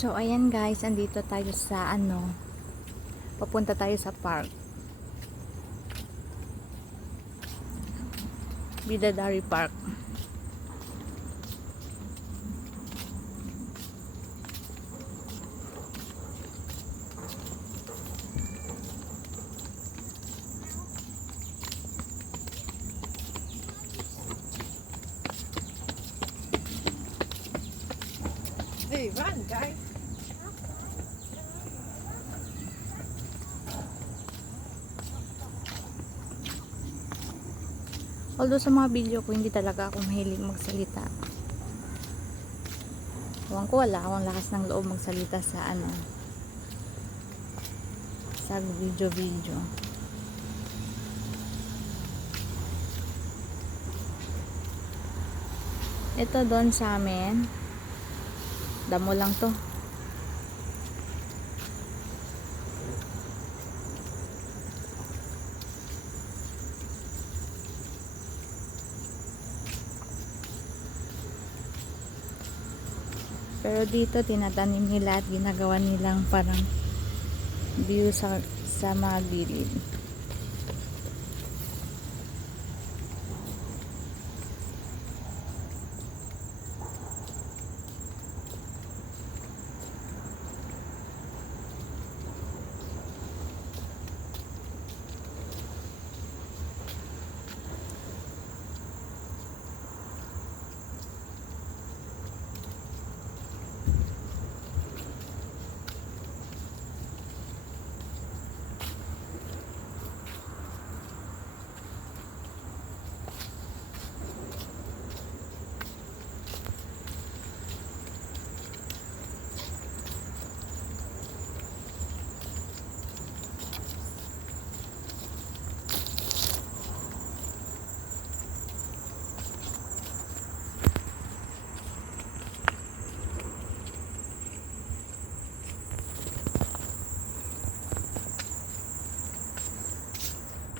So ayan guys, andito tayo sa papunta tayo sa park, Bidadari Park. Hey, run, guys. Although sa mga video ko hindi talaga ako mahilig magsalita. Ewan ko, wala akong lakas ng loob magsalita sa sa video. Ito doon sa amin, damo lang to. Pero dito tinatanim nila at ginagawa nilang parang view sa mga gilid.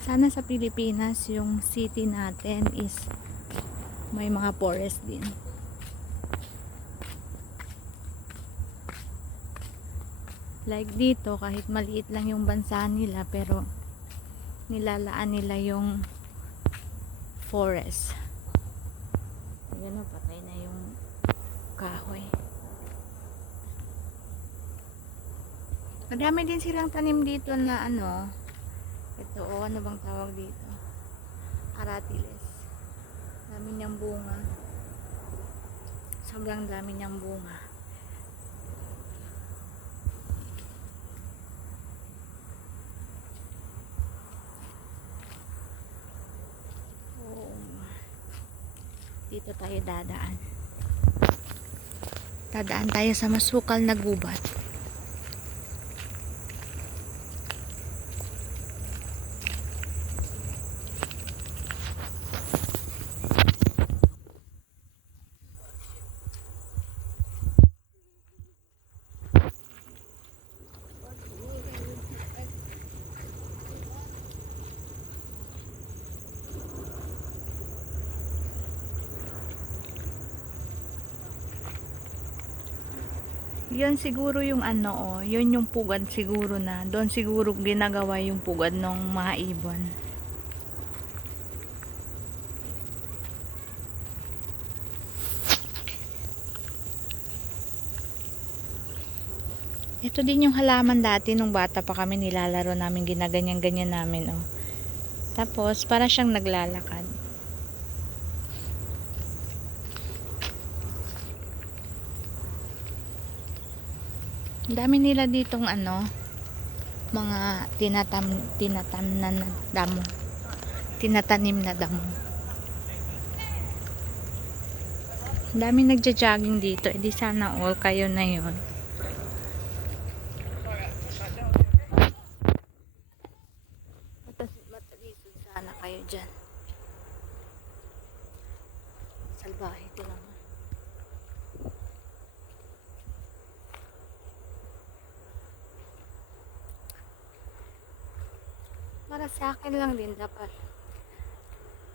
Sana sa Pilipinas yung city natin is may mga forest din. Like dito, kahit maliit lang yung bansa nila, pero nilalaan nila yung forest. Ayan o, patay na yung kahoy. Madami din silang tanim dito na ito ano bang tawag dito? Aratiles. Dami niyang bunga. Sobrang dami niyang bunga. Dito tayo dadaan. Dadaan tayo sa masukal na gubat. Yan siguro yung yun yung pugad siguro na. Doon siguro ginagawa yung pugad ng mga ibon. Ito din yung halaman dati nung bata pa kami, nilalaro namin, ginaganyan-ganyan namin Tapos para siyang naglalakad. Ang dami nila ditong mga tinatanim na damo. Ang dami nagja-jogging dito. Edi sana all kayo na yon. Matalisod sana kayo dyan. Salbahe ko lang. Para sa akin lang din dapat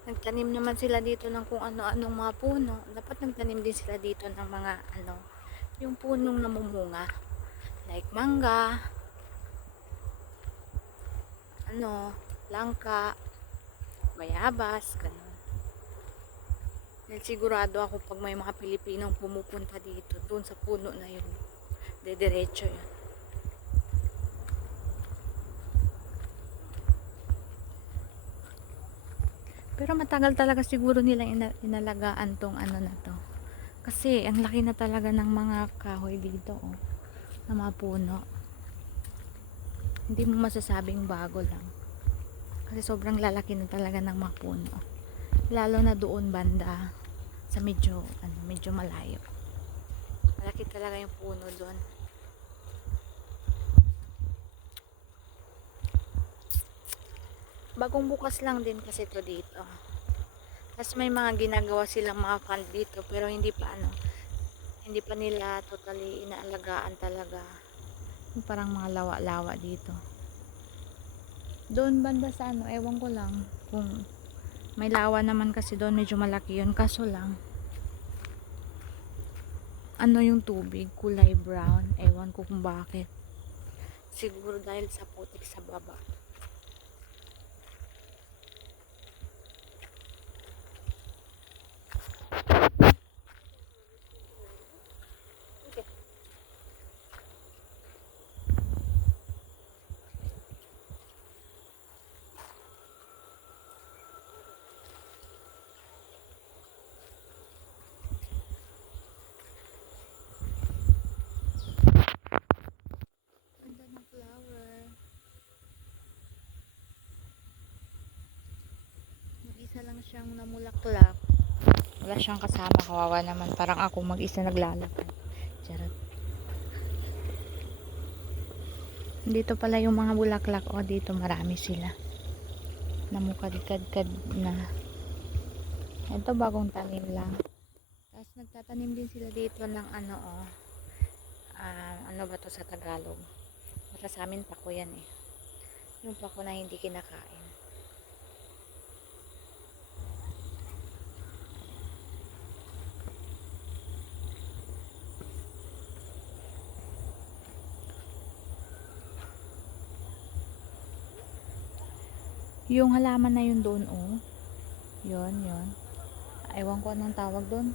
nagtanim naman sila dito ng kung ano-anong mga puno. Dapat nagtanim din sila dito ng mga yung punong namumunga. Like mangga, langka, bayabas, ganun. Dahil sigurado ako pag may mga Pilipinong pumupunta dito, doon sa puno na yun, dediretso yun. Pero matagal talaga siguro nilang inalagaan tong na to. Kasi ang laki na talaga ng mga kahoy dito, oh, na mga puno. Hindi mo masasabing bago lang. Kasi sobrang lalaki na talaga ng mga puno. Lalo na doon banda sa medyo malayo. Malaki talaga yung puno doon. Bagong bukas lang din kasi to dito. Tapos may mga ginagawa silang mga pond dito pero hindi pa nila totally inaalagaan talaga. Yung parang mga lawa-lawa dito. Doon banda sa ewan ko lang kung may lawa naman kasi doon, medyo malaki yun, kaso lang yung tubig kulay brown, ewan ko kung bakit. Siguro dahil sa putik sa baba. Ganda ng flower. Mag-isa lang siyang namulaklak. Wala siyang kasama, kawawa naman. Parang ako mag-isa naglalakad. Charot. Dito pala yung mga bulaklak. O, dito marami sila. Namukadkad-kad na. Ito bagong tanim lang. Tapos nagtatanim din sila dito ng ano ba to sa Tagalog? Para sa amin pako yan eh. Yung pako na hindi kinakain. Yung halaman na yun doon, oh. Yun. Ewan ko anong tawag doon.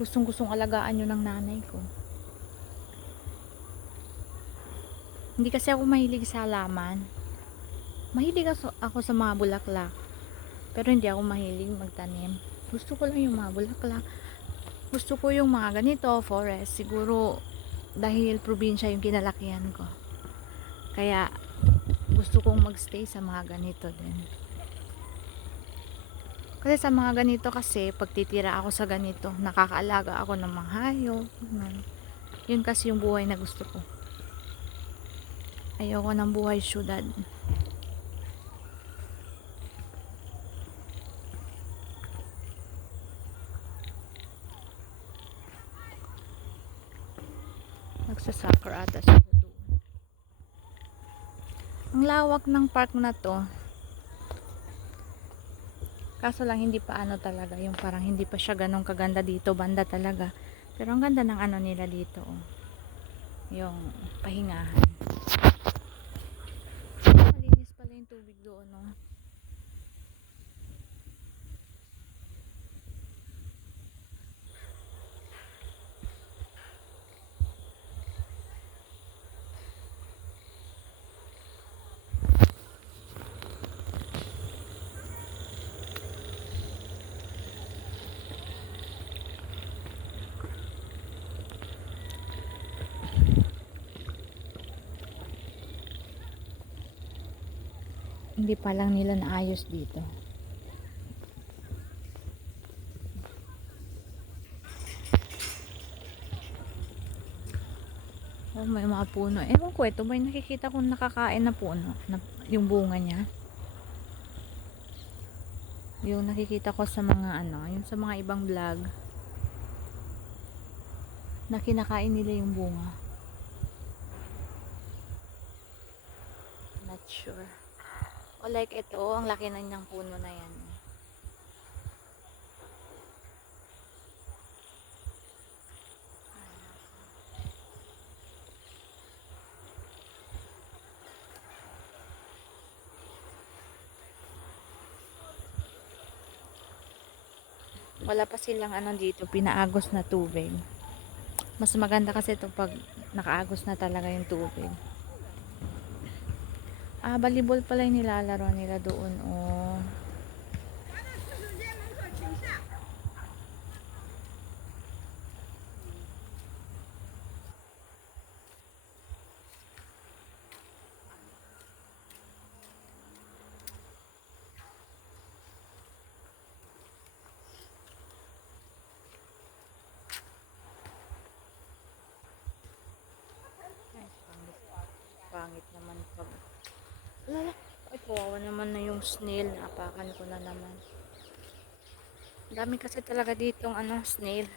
Gustong alagaan yun ng nanay ko. Hindi kasi ako mahilig sa halaman. Mahilig ako sa mga bulaklak. Pero hindi ako mahilig magtanim. Gusto ko lang yung mga bulaklak. Gusto ko yung mga ganito, forest. Siguro dahil probinsya yung kinalakihan ko. Kaya gusto kong magstay sa mga ganito din. Kasi sa mga ganito kasi, pagtitira ako sa ganito, nakakaalaga ako ng mga hayop. Yun kasi yung buhay na gusto ko. Ayoko ng buhay syudad. Nagsasoccer ata siya doon. Ang lawak ng park na to. Kaso lang hindi pa talaga, yung parang hindi pa siya ganun kaganda dito, banda talaga. Pero ang ganda ng nila dito, oh. Yung pahingahan. Malinis pala yung tubig doon, oh. Hindi pa lang nila naayos dito. Oh, may mga puno. Ewan ko, ito may nakikita kong nakakain na puno. Yung bunga niya. Yung nakikita ko sa mga yung sa mga ibang vlog. Na kinakain nila yung bunga. Not sure. O like ito, ang laki na niyang puno na yan. Wala pa silang ano dito, pinaagos na tubig. Mas maganda kasi ito pag nakaagos na talaga yung tubig. Volleyball pala yung nilalaro nila doon. Oh. Pangit naman pag alala, ay kawawa naman na yung snail, naapakan ko na naman. Dami kasi talaga ditong ano, snail.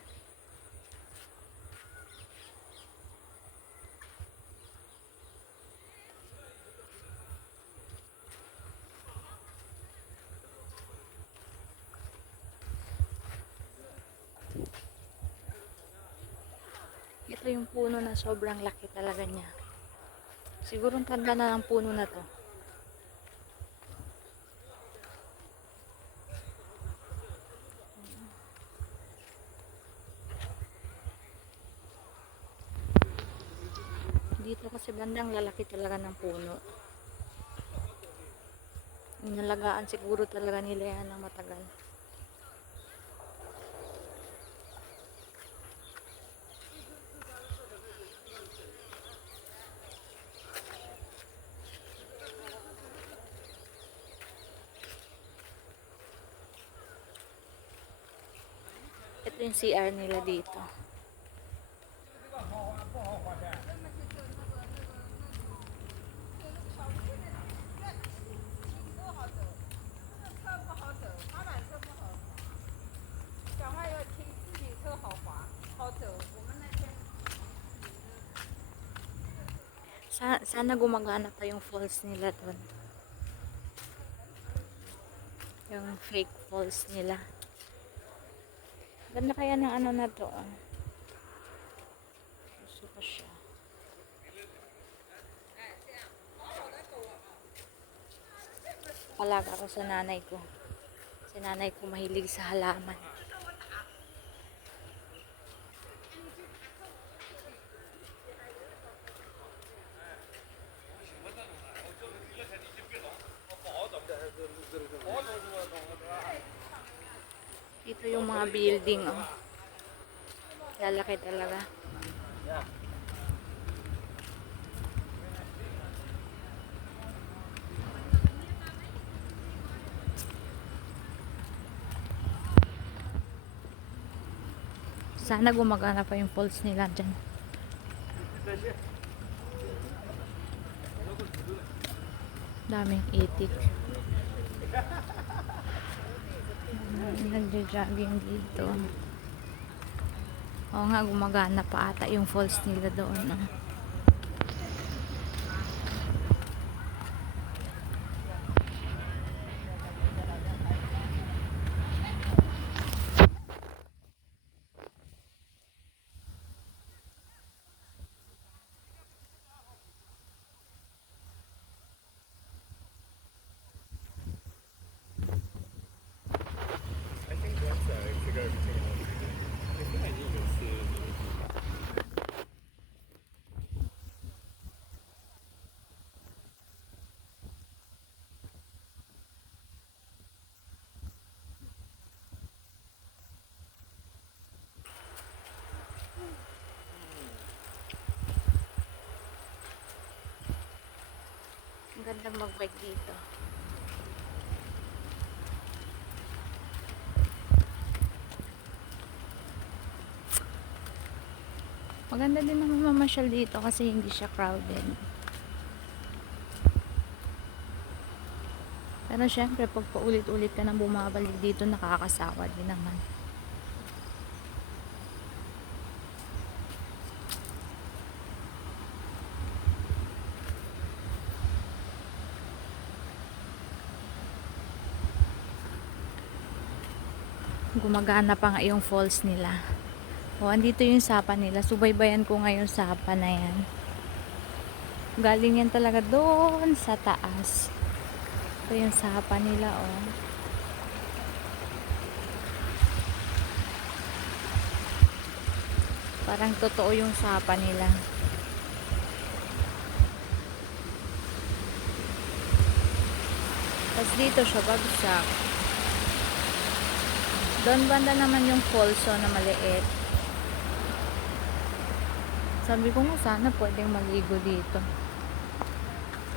Ito yung puno na sobrang laki talaga niya. Siguro ang tanda na ng puno na to. Dito kasi bandang lalaki talaga ng puno. Inalagaan siguro talaga nila yan ng matagal. Ito yung CR nila dito. Sana gumagana pa yung falls nila doon. Yung fake falls nila. Ganda kaya ng ano na to. Gusto ko siya. Palaga ako sa nanay ko. Si nanay ko mahilig sa halaman. Ito yung mga building, oh. Lalaki talaga. Sana gumagana pa yung falls nila dyan. Daming itik. Nagja-jogging dito. Oo nga, gumagana pa ata yung falls nila doon. Oh. I think that's figure everything out. I think I need to see. Ang gandang mag-bike dito. Maganda din naman mamasyal dito kasi hindi siya crowded. Pero syempre, pag paulit-ulit ka nang bumabalik dito, nakakasawa din naman. Gumagana pa nga yung falls nila. O, andito yung sapa nila. Subaybayan ko ngayon sapa na yan. Galing yan talaga doon sa taas. Ito yung sapa nila, oh. Parang totoo yung sapa nila. Tapos dito siya bagsak. Doon banda naman yung falso na maliit. Sabi ko nga sana pwedeng maligo dito.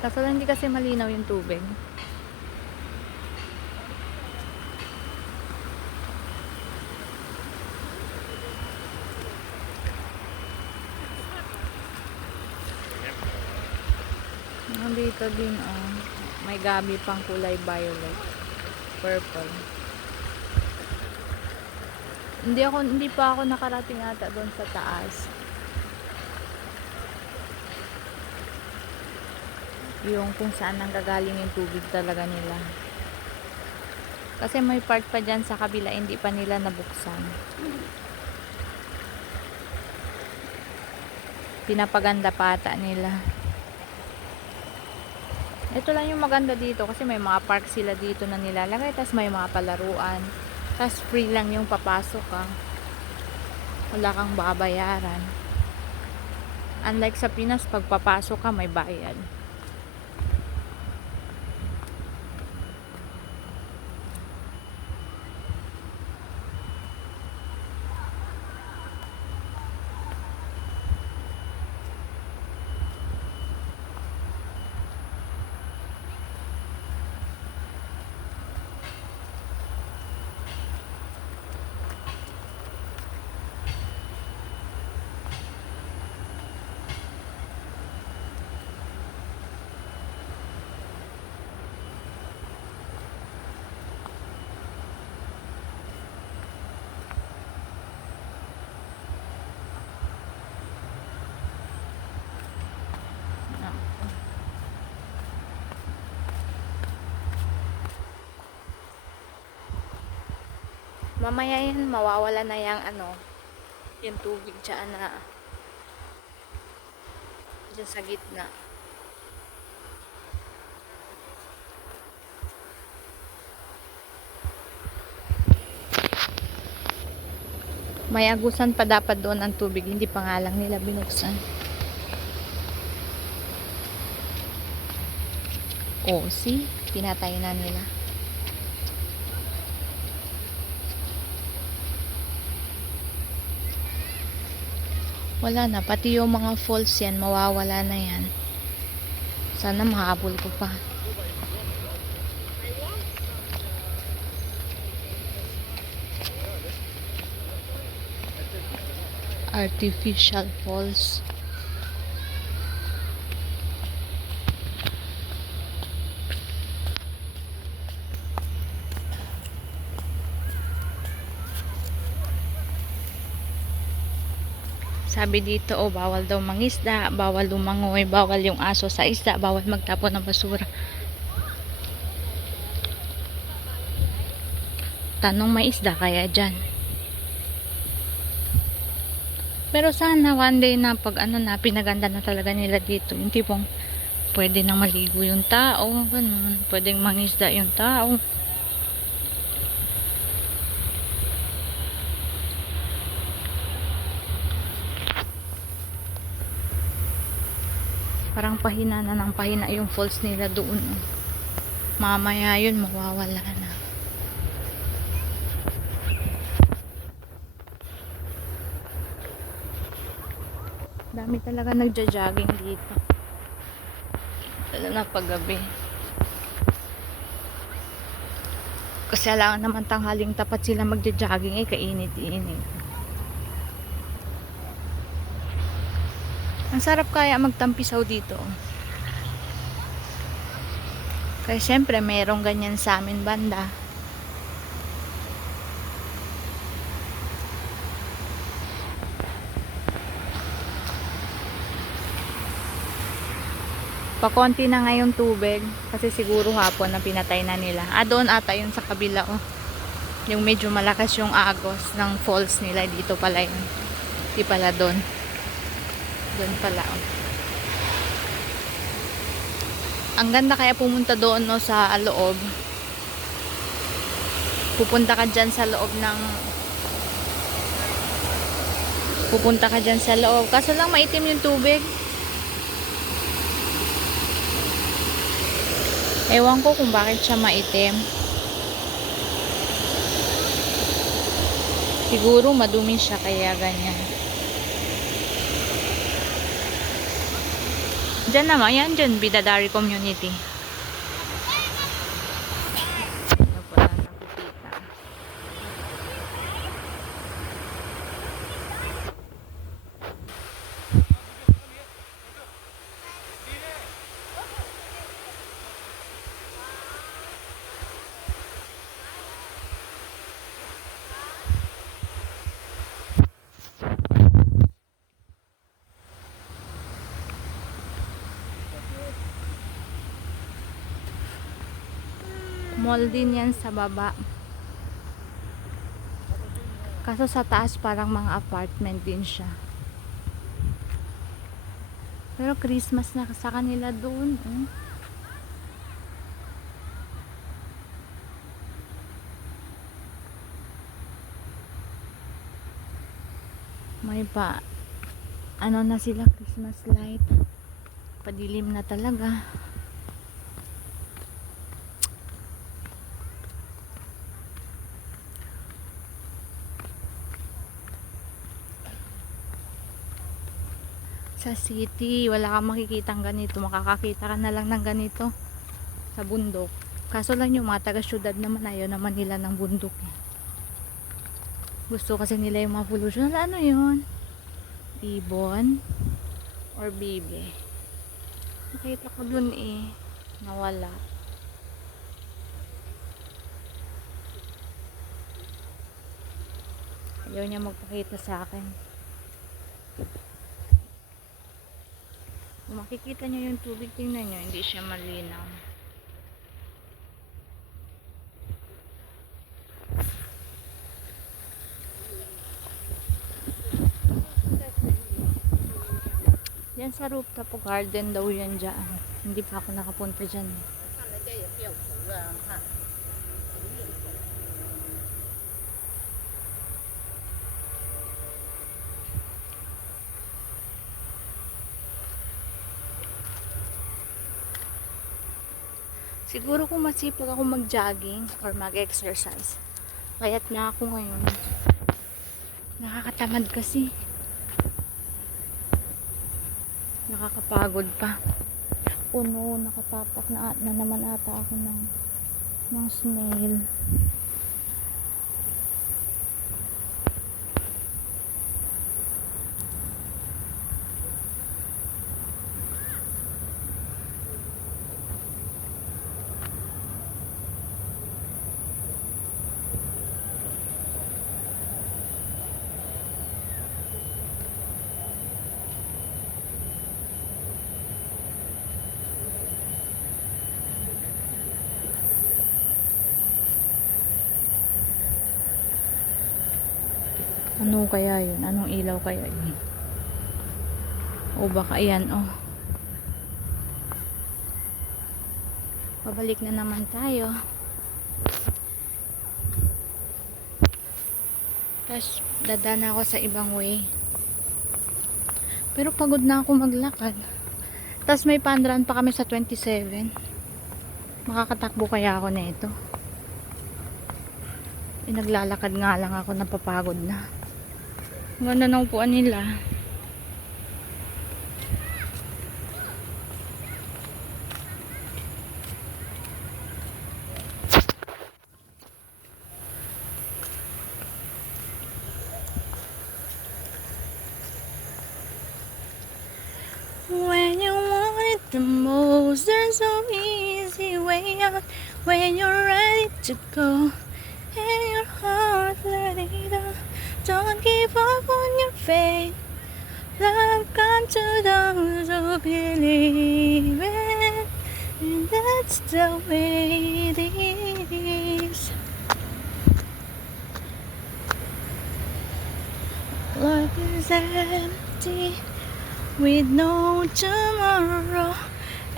Kaso lang hindi kasi malinaw yung tubig. Dito din may gabi pang kulay violet, purple. Hindi pa ako nakarating ata doon sa taas. Yung kung saan nanggagaling yung tubig talaga nila. Kasi may part pa dyan sa kabila hindi pa nila nabuksan. Pinapaganda pa ata nila. Ito lang yung maganda dito kasi may mga park sila dito na nilalagay, tas may mga palaruan, tas free lang yung papasok ka. Wala kang babayaran. Unlike sa Pinas, pag papasok ka may bayad. Mamaya yan, mawawala na yung yung tubig dyan na dyan sa gitna. May agusan pa dapat doon ang tubig, hindi pa nga lang nila binuksan. Oh, see? Pinatay na nila. Wala na, pati yung mga falls yan, mawawala na yan. Sana mahabol ko pa. Artificial falls. Sabi dito, bawal daw mangisda, bawal lumangoy, bawal yung aso sa isda, bawal magtapon ng basura. Tanong, may isda kaya dyan? Pero sana one day na pag na, pinaganda na talaga nila dito. Yung tipong pwede na maligo yung tao, ganun. Pwedeng mangisda yung tao. Parang pahina na ng pahina yung falls nila doon. Mamaya yun, mawawala na. Dami talaga nagja-jogging dito. Lalo na paggabi. Kasi alangan naman tanghaling tapat sila magja-jogging, kainit-init. Ang sarap kaya magtampisaw dito. Kaya syempre merong ganyan sa amin banda. Pakonti na ngayong tubig kasi siguro hapon na pinatay na nila. Doon ata yun sa kabila yung medyo malakas yung agos ng falls nila, dito pala yun. Di pala doon. Doon pala Ang ganda kaya pumunta doon sa loob. Pupunta ka dyan sa loob ng pupunta ka dyan sa loob. Kaso lang maitim yung tubig. Ewan ko kung bakit siya maitim. Siguro madumi siya kaya ganyan. Diyan naman, yan dyan, Bidadari Community. Ano po na nakikita. Mall din yan sa baba. Kaso sa taas parang mga apartment din siya. Pero Christmas na sa kanila doon. May pa ano na sila, Christmas light. Padilim na talaga. Sa city, wala kang makikitang ganito. Makakakita ka na lang ng ganito sa bundok. Kaso lang yung mga taga-syudad naman, ayaw naman nila ng bundok eh. Gusto kasi nila yung mga pollution. Ano yun? Ibon or bibe? Nakita ko dun eh, nawala. Ayaw niya magpakita sa akin. Kung makikita niyo yung tubig, tingnan niyo, hindi siya malinaw. Yan sa rooftop garden daw yan dyan. Hindi pa ako nakapunta dyan. Siguro kung masipag ako mag-jogging or mag-exercise. Kaya't na ako ngayon. Nakakatamad kasi. Nakakapagod pa. Puno, nakatapak na naman ata ako ng snail. Ano kaya yun? Anong ilaw kaya yun? O baka yan, oh. Pabalik na naman tayo. Tapos, dadaan ako sa ibang way. Pero pagod na ako maglakad. Tapos may pandraan pa kami sa 27. Makakatakbo kaya ako nito. Naglalakad nga lang ako, napapagod na. Ang ganda ng upuan nila. When you want it the most, there's no easy way out. When you're ready to go and your heart let it out, don't give up on your faith. Love comes to those who believe it, and that's the way it is. Life is empty with no tomorrow,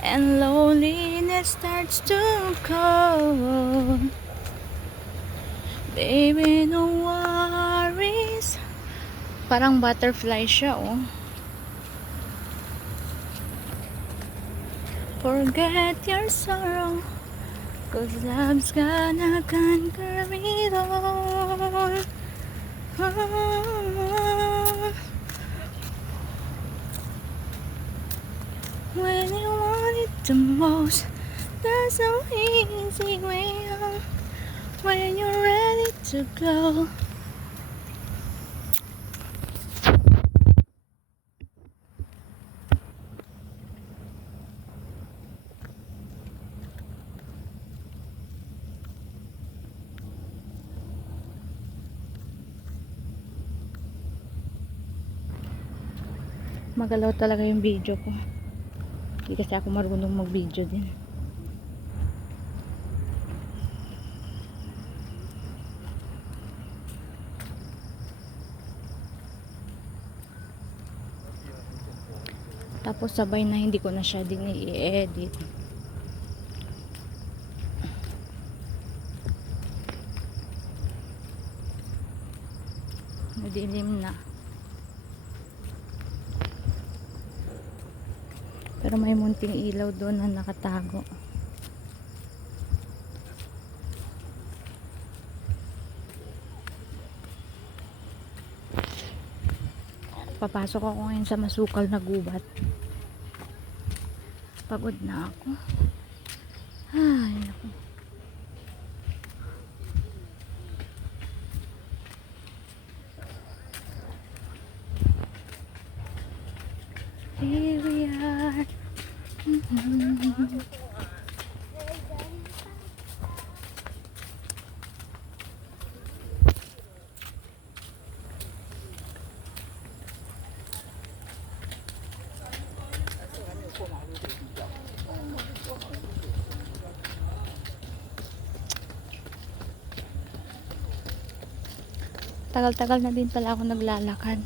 and loneliness starts to call. Baby, no worries, Parang butterfly siya, oh. Forget your sorrow, 'cause love's gonna conquer it all. When you want it the most, there's no easy way out. When you're ready to go. Magalaw talaga yung video ko. Hindi kasi ako marunong mag-video din. Tapos sabay na hindi ko na siya din i-edit. Madilim na. Pero may munting ilaw doon na nakatago. Papasok ako ngayon sa masukal na gubat. Pagod na ako. Ay, naku. Here we are. Tagal-tagal na din pala ako naglalakad.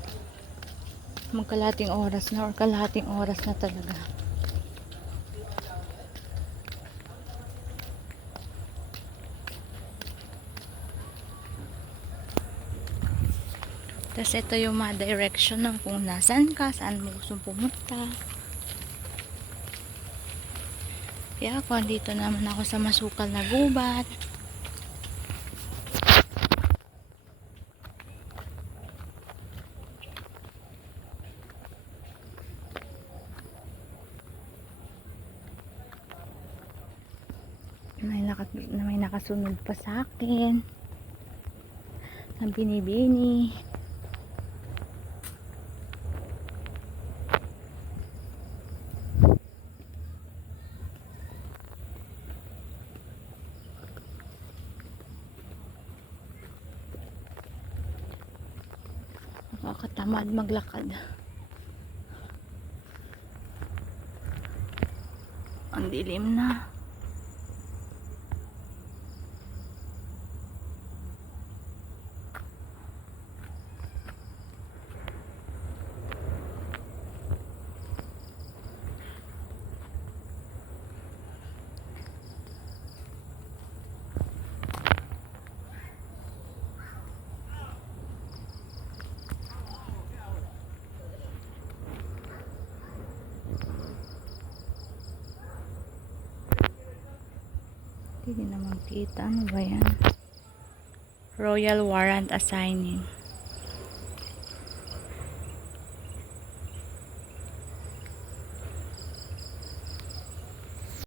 Magkalating oras na or kalahating oras na talaga. Tapos ito yung mga direction ng kung nasan ka, saan mo gusto pumunta. Kaya ako, dito naman ako sa masukal na gubat. May nakasunod pa sa akin na binibini. Nakakatamad maglakad. Ang dilim na. Hindi naman kita. Ano ba yan? Royal Warrant Assigning.